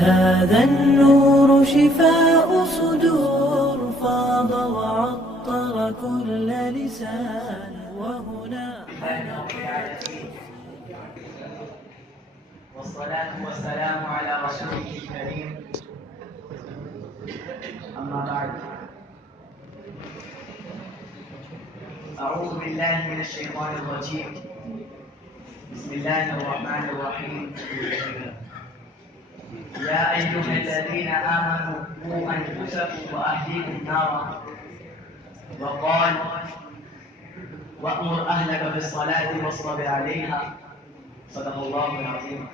هذا النور شفاء صدور فاض وعطر كل لسان وهنا والصلاة والسلام على رسوله الكريم أما بعد أعوذ بالله من الشيطان الرجيم بسم الله الرحمن الرحيم يا أيها الذين آمنوا قوا أنفسكم وأهليكم نارا وقال وأمر أهلك بالصلاة واصطبر عليها صدق الله العظيم.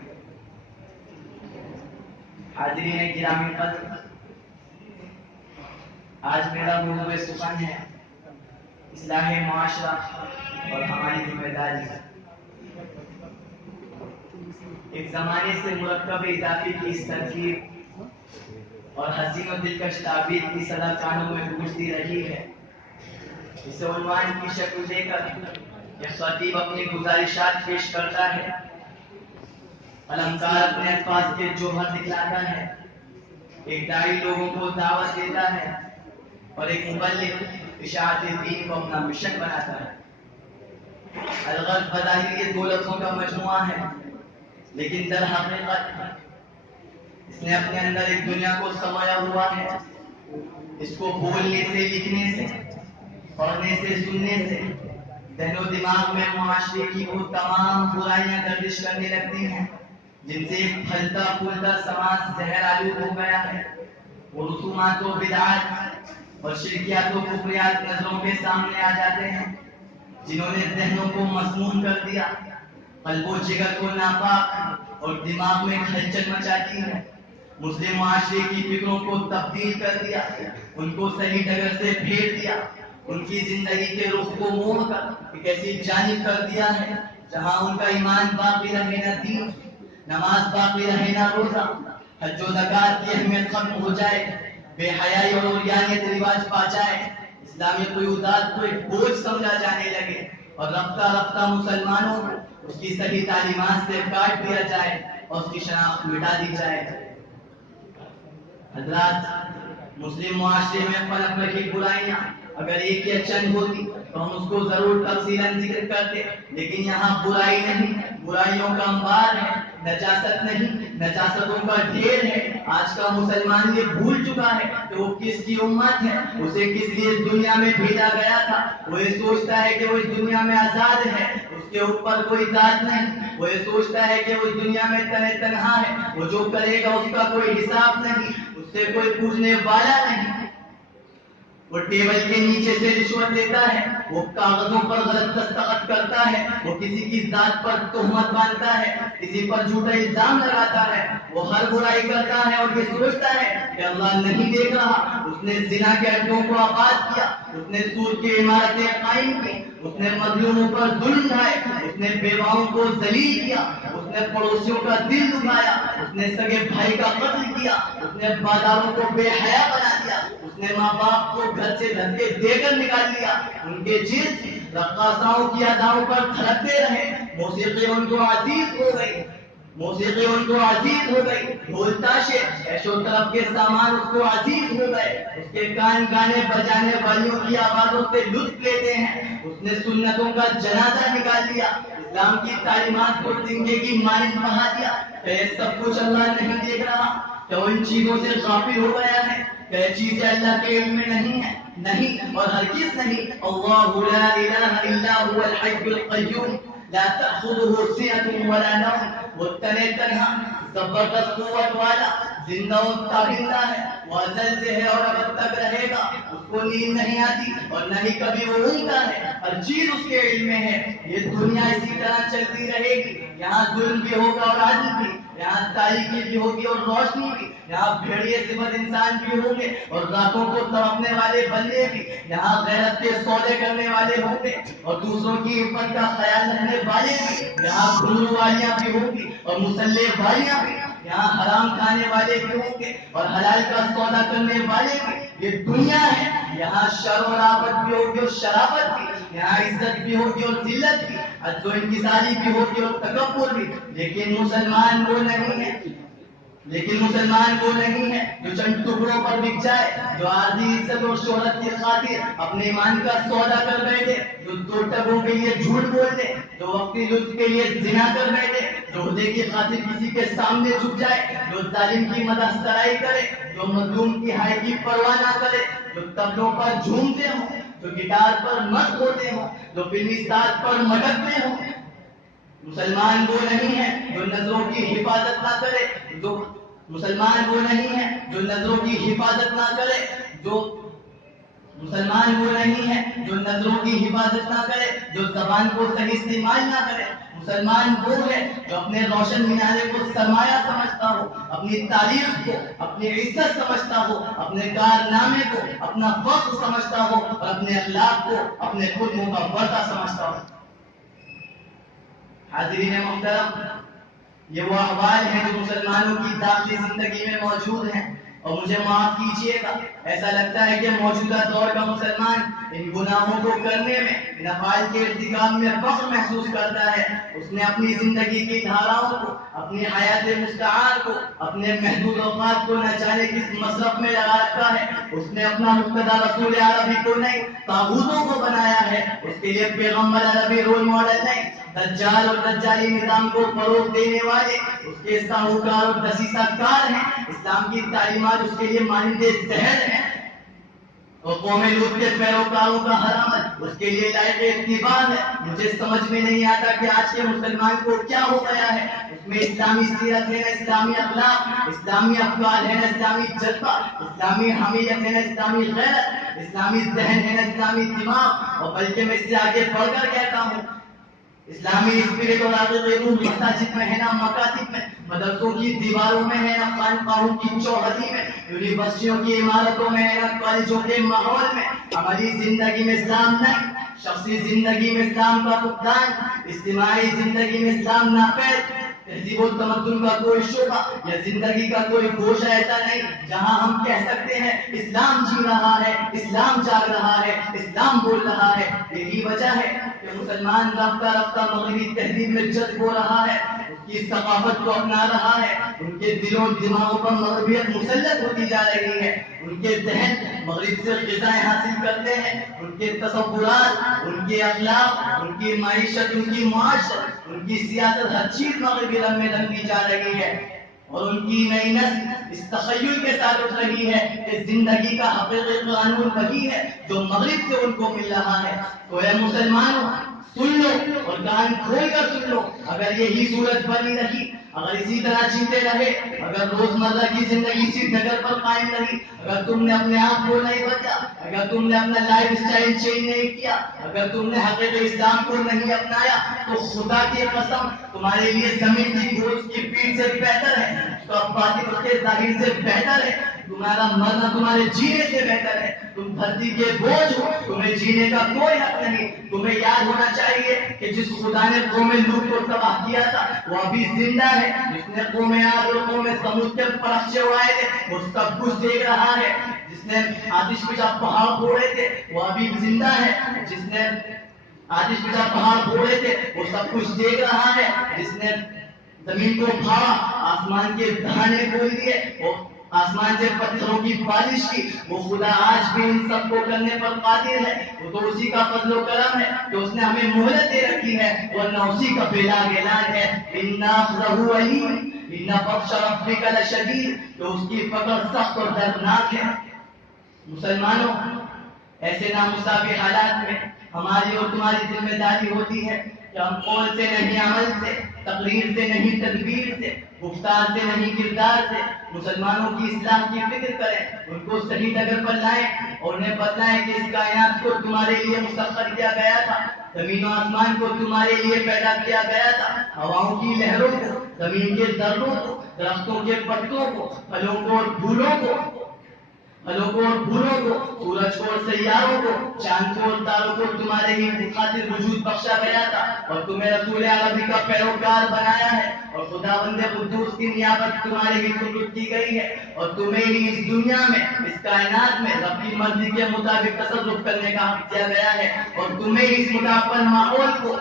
حاضرین گرامی قدر، آج میرا موضوع سخن ہے اصلاح معاشرہ اور ہماری ذمہ داری. ایک زمانے سے مرکب اضافی کی اس ترکیب اور حسین و دلکش تعبیر کی صدا کانوں میں گونجتی رہی ہے. اسے عنوان کی شکل دے کر یہ خطیب اپنی گزارشات پیش کرتا ہے. علمکار اپنے الفاظ کے جوہر دکھلاتا ہے. ایک داعی لوگوں کو دعوت دیتا ہے اور ایک مبلغ اشاعت دین کو اپنا مشن بناتا ہے. الغرض بظاہر یہ دو لفظوں کا مجموعہ ہے، لیکن در حقیقت اس نے اپنے اندر ایک دنیا کو سمایا ہوا ہے. اس کو بولنے سے، لکھنے سے، پڑھنے سے، سننے سے ذہن و دماغ میں معاشرے کی وہ تمام برائیاں گردش کرنے لگتی ہیں جن سے ایک پھلتا پھولتا سماج زہر آلود ہو گیا ہے. وہ رسومات و بدعات اور شرکیات و کفریات نظروں کے سامنے آ جاتے ہیں جنہوں نے ذہنوں کو مسموم کر دیا، قلب و جگر کو ناپاک اور دماغ میں کھلچل مچا دی ہے. مسلم معاشرے کی فکروں کو تبدیل کر دیا، ان کو صحیح ڈگر سے پھیر دیا، ان کی زندگی کے رخ کو موڑ کر ایک ایسی جانب کر دیا ہے جہاں ان کا ایمان باقی رہے نہ دین، نماز باقی رہے نہ روزہ، حج و زکوٰۃ کی اہمیت ختم ہو جائے، بے حیائی اور عریانیت رواج پا جائے، اسلامی قیودات کو ایک بوجھ سمجھا جانے لگے اور رفتہ رفتہ مسلمانوں کو اس کی صحیح تعلیمات سے کاٹ دیا جائے اور اس کی شناخت مٹا دی جائے. حضرات، مسلم معاشرے میں پنپ رکھی برائیاں اگر ایک یا چند ہوتی تو ہم اس کو ضرور تفصیلاً ذکر کرتے، لیکن یہاں برائی نہیں، برائیوں کا انبار ہے. نجاست نہیں، نجاستوں کا ڈھیر ہے. آج کا مسلمان یہ بھول چکا ہے کہ وہ کس کی امت ہے، اسے کس لیے اس دنیا میں بھیجا گیا تھا. وہ یہ سوچتا ہے کہ وہ اس دنیا میں آزاد ہے، اس کے اوپر کوئی ذات نہیں. وہ یہ سوچتا ہے کہ وہ اس دنیا میں تنہا ہے، وہ جو کرے گا اس کا کوئی حساب نہیں، اس سے کوئی پوچھنے والا نہیں. وہ ٹیبل کے نیچے سے رشوت لیتا ہے، وہ کاغذوں پر غلط دستخط کرتا ہے، وہ کسی کی ذات پر تہمت باندھتا ہے، کسی پر جھوٹا الزام لگاتا ہے، وہ ہر برائی کرتا ہے اور یہ سوچتا ہے کہ اللہ نہیں دیکھ رہا. اس نے زنا کے اڈوں کو آباد کیا، اس نے سود کی عمارتیں قائم کی، اس نے مظلوموں پر ظلم ڈھائے، اس نے بیواؤں کو ذلیل کیا، اس نے پڑوسیوں کا دل دکھایا، اس نے سگے بھائی کا قتل کیا، اس نے بازاروں کو بے حیا بنا دیا، اس نے ماں باپ کو گھر سے دھکے دے کر نکال دیا. ان کے جسم رقاصاؤں کی اداؤں پر تھرکتے رہے. موسیقی ان کو عزیز ہو گئی، موسیقی ان کو عزیز ہو گئی. ڈھول تاشے، عیش و طرب کے سامان اس کو عزیز ہو گئے. اس کے کان گانے بجانے والیوں کی آوازوں سے لطف لیتے ہیں. اس نے سنتوں کا جنازہ نکال دیا، اسلام کی تعلیمات کو تنگے کی مانند بہا دیا. کہ یہ سب کچھ اللہ نہیں دیکھ رہا؟ کہ وہ ان چیزوں سے غافل ہو گیا ہے؟ کہ یہ چیزیں اللہ کے علم میں نہیں ہے؟ نہیں اور ہرگز نہیں. اللہ لا الہ الا هو الحی القیوم لا تأخذه سنة ولا نوم. وہ تنہا زبردست قوت والا زندہ و تابندہ ہے، وہ ازل سے ہے اور اب تک رہے گا. اس کو نیند نہیں آتی اور نہ ہی کبھی وہ اونگتا ہے. ہر چیز اس کے علم میں ہے. یہ دنیا اسی طرح چلتی رہے گی. یہاں ظلم بھی ہوگا اور عدل بھی، یہاں تاریکی بھی ہوگی اور روشنی بھی، یہاں بھیڑیے صفت انسان بھی ہوں گے اور راتوں کو تڑپنے والے بندے بھی، یہاں غیرت کے سودے کرنے والے ہوں گے اور دوسروں کی عفت کا خیال رکھنے والے بھی، یہاں گھنگرو والیاں بھی ہوں گی اور مسلح والیاں بھی، یہاں حرام کھانے والے بھی ہوں گے اور حلال کا سودا کرنے والے بھی. یہ دنیا ہے، یہاں شر و رافت بھی ہوگی اور شرافت بھی، یہاں عزت بھی ہوگی اور ذلت بھی، عجز و انکساری بھی ہوگی اور تکبر بھی. لیکن مسلمان وہ نہیں ہے. لیکن مسلمان وہ نہیں ہے جو چند ٹکڑوں پر بک جائے، جو عارضی عزت اور شہرت کی خاطر اپنے ایمان کا سودا کر بیٹھے، جو دو ٹکوں کے لیے جھوٹ بول دے، جو وقتی لطف کے لیے زنا کر بیٹھے، جو عہدے کی خاطر کسی کے سامنے جھک جائے، جو ظالم کی مدح سرائی کرے، جو مظلوم کی ہائے کی پرواہ نہ کرے، جو طبلوں پر جھومتے ہوں، جو گٹار پر مست ہوتے ہوں، جو فلمی ساز پر مٹکتے ہوں۔ مسلمان وہ نہیں ہے جو نظروں کی حفاظت نہ کرے، جو مسلمان وہ نہیں ہے جو نظروں کی حفاظت نہ کرے، جو مسلمان وہ نہیں ہے جو نظروں کی حفاظت نہ کرے، جو زبان کو صحیح استعمال نہ کرے۔ مسلمان وہ ہے جو اپنے روشن مینارے کو سرمایہ سمجھتا ہو، اپنی تاریخ کو اپنی عزت سمجھتا ہو، اپنے کارنامے کو اپنا فخر سمجھتا ہو، اور اپنے اخلاق کو اپنے قدموں کا ورثہ سمجھتا ہو۔ حاضرین محترم، یہ وہ احوال ہیں جو مسلمانوں کی داخلی زندگی میں موجود ہیں، اور مجھے معاف کیجیے گا، ایسا لگتا ہے کہ موجودہ دور کا مسلمان ان گناہوں کو کرنے میں، ان افعال کے ارتکاب میں فخر محسوس کرتا ہے۔ اس نے اپنی زندگی کی دھاراؤں کو، اپنی حیات مستعار کو، اپنے محدود اوقات کو نہ جانے کس مصرف میں لگا رکھا ہے۔ اس نے اپنا مقتدی رسول عربی کو نہیں، طاغوتوں کو بنایا ہے۔ اس کے لیے پیغمبر عربی رول ماڈل نہیں، دجال اور دجالی نظام کو فروغ دینے والے اس کے ساہوکار اور دسیسہ کار ہیں۔ اسلام کی تعلیمات اس کے لیے مانند زہر ہیں، اور قوم لوط کے پیروکاروں کا ہر عمل اس کے لیے لائق اتباع ہے۔ مجھے سمجھ میں نہیں آتا کہ آج کے مسلمان کو کیا ہو گیا ہے۔ اس میں اسلامی سیرت ہے نہ اسلامی اخلاق، اسلامی افکار ہے نہ اسلامی جذبہ، اسلامی حمیت ہے نہ اسلامی غیرت، اسلامی ذہن ہے نہ اسلامی دماغ، اور بلکہ میں اس سے آگے بڑھ کر کہتا ہوں، اسلامی اسپرٹ اور عقیدے روح مساجد میں ہے نہ مکاتب میں، مدرسوں کی دیواروں میں ہے نہ خانقاہوں کی چوہدی میں، یونیورسٹیوں کی عمارتوں میں ہے نہ کالجوں کے ماحول میں۔ ہماری زندگی میں اسلام نہیں، شخصی زندگی میں اسلام کا فقدان، اجتماعی زندگی میں اسلام ناپید، تہذیب و تمدن کا کوئی شعبہ یا زندگی کا کوئی گوشہ ایسا نہیں جہاں ہم کہہ سکتے ہیں اسلام جی رہا ہے، اسلام جاگ رہا ہے، اسلام بول رہا ہے۔ یہی وجہ ہے کہ مسلمان رفتہ رفتہ مغربی تہذیب میں جذب ہو رہا ہے، اس کی ثقافت کو اپنا رہا ہے، ان کے دلوں دماغوں پر مغربیت مسلط ہوتی جا رہی ہے، ان کے ذہن مغرب سے غذائیں حاصل کرتے ہیں، ان کے تصورات، ان کے اخلاق، ان کی معیشت، ان کی معاشرت، ان کی سیاست، ہر چیز مغربی رنگ میں رنگی جا رہی ہے، اور ان کی نئی نسل اس تخیل کے ساتھ اٹھ رہی ہے کہ زندگی کا حقیقی قانون وہی ہے جو مغرب سے ان کو مل رہا ہے۔ تو اے مسلمانوں، سن لو اور کان کھول کر سن لو، اگر یہی صورت بنی رہی، اگر اسی طرح جیتے رہے، اگر روزمرہ کی زندگی اسی ڈگر پر قائم رہی، اگر تم نے اپنے آپ کو نہیں بدلا، اگر تم نے اپنا لائف اسٹائل چینج نہیں کیا، اگر تم نے حقیقی اسلام کو نہیں اپنایا، تو خدا کی قسم تمہارے لیے زمین کی گوشت کی پیٹ سے بہتر ہے، تو باطن اس کے ظاہر سے بہتر ہے، تمہارا مرنا تمہارے جینے سے بہتر ہے۔ تم دھرتی کے بوجھ ہو، تمہیں جینے کا کوئی حق نہیں۔ تمہیں یاد ہونا چاہیے کہ جس خدا نے قوم لوط کو تباہ کیا تھا وہ ابھی زندہ ہے، جس نے قوم عاد اور قوم سمود کے پرخچے اڑائے تھے وہ سب کچھ دیکھ رہا ہے، جس نے آتش فشاں پہاڑ پھوڑے تھے وہ ابھی زندہ ہے، جس نے آتش فشاں پہاڑ پھوڑے تھے وہ سب کچھ دیکھ رہا ہے، جس نے زمین کو پھاڑا، آسمان کے دہانے کھول دیے، وہ آسمان سے پتھروں کی بارش کی، وہ خدا آج بھی ان سب کو کرنے پر قادر ہے۔ وہ تو اسی کا فضل و کرم ہے کہ اس نے ہمیں مہلت دے رکھی ہے، ورنہ اسی کا بلاغ اعلان ہے اِنَّا أَخْذَهُ أَلِيمٌ إِنَّ بَطْشَ رَبِّكَ لَشَدِيدٌ، کہ اس کی پکڑ سخت اور دردناک ہے۔ مسلمانوں، ایسے نامساوی حالات میں ہماری اور تمہاری ذمہ داری ہوتی ہے کہ ہم قول سے نہیں عمل سے، تقریر سے نہیں تدبیر سے، گفتار سے نہیں کردار سے مسلمانوں کی اصلاح کی فکر کریں، ان کو صحیح ڈگر پر لائیں، اور انہیں بتلائیں کہ اس کائنات کو تمہارے لیے مسخر کیا گیا تھا، زمین و آسمان کو تمہارے لیے پیدا کیا گیا تھا، ہواؤں کی لہروں کو، زمین کے ذروں کو، درختوں کے پتوں کو، پھلوں کو اور پھولوں کو، سورج کو اور سیاروں کو، چاند کو اور تاروں کو تمہارے ہی خاطر وجود بخشا گیا تھا، اور تمہیں رسول عربی کا پیروکار بنایا ہے، اور خداوند قدوس کی نیابت تمہارے ہی سپرد کی گئی ہے، اور تمہیں ہی اس دنیا میں، اس کائنات میں رب کی مرضی کے مطابق تصرف کرنے کا حق دیا گیا ہے، اور تمہیں اس متعفن ماحول کو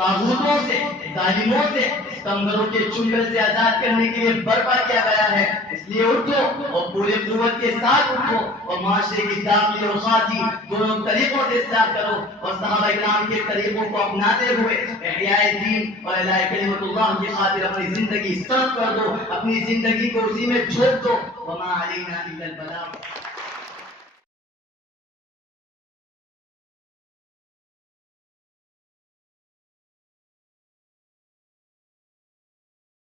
طاغوتوں سے، ظالموں سے، ستمگروں کے چنگل سے آزاد کرنے کے لیے برپا کیا گیا ہے. اس لیے اٹھو اور پورے قوت کے ساتھ اٹھو اور معاشرے کی داخلی اور خارجی دونوں طریقوں سے اصلاح کرو اور صحابہ کرام کے طریقوں کو اپناتے ہوئے احیاء دین اور اعلاء کلمت اللہ کی خاطر اپنی زندگی صرف کر دو، اپنی زندگی کو اسی میں جھونک دو. وما علینا الا البلاغ.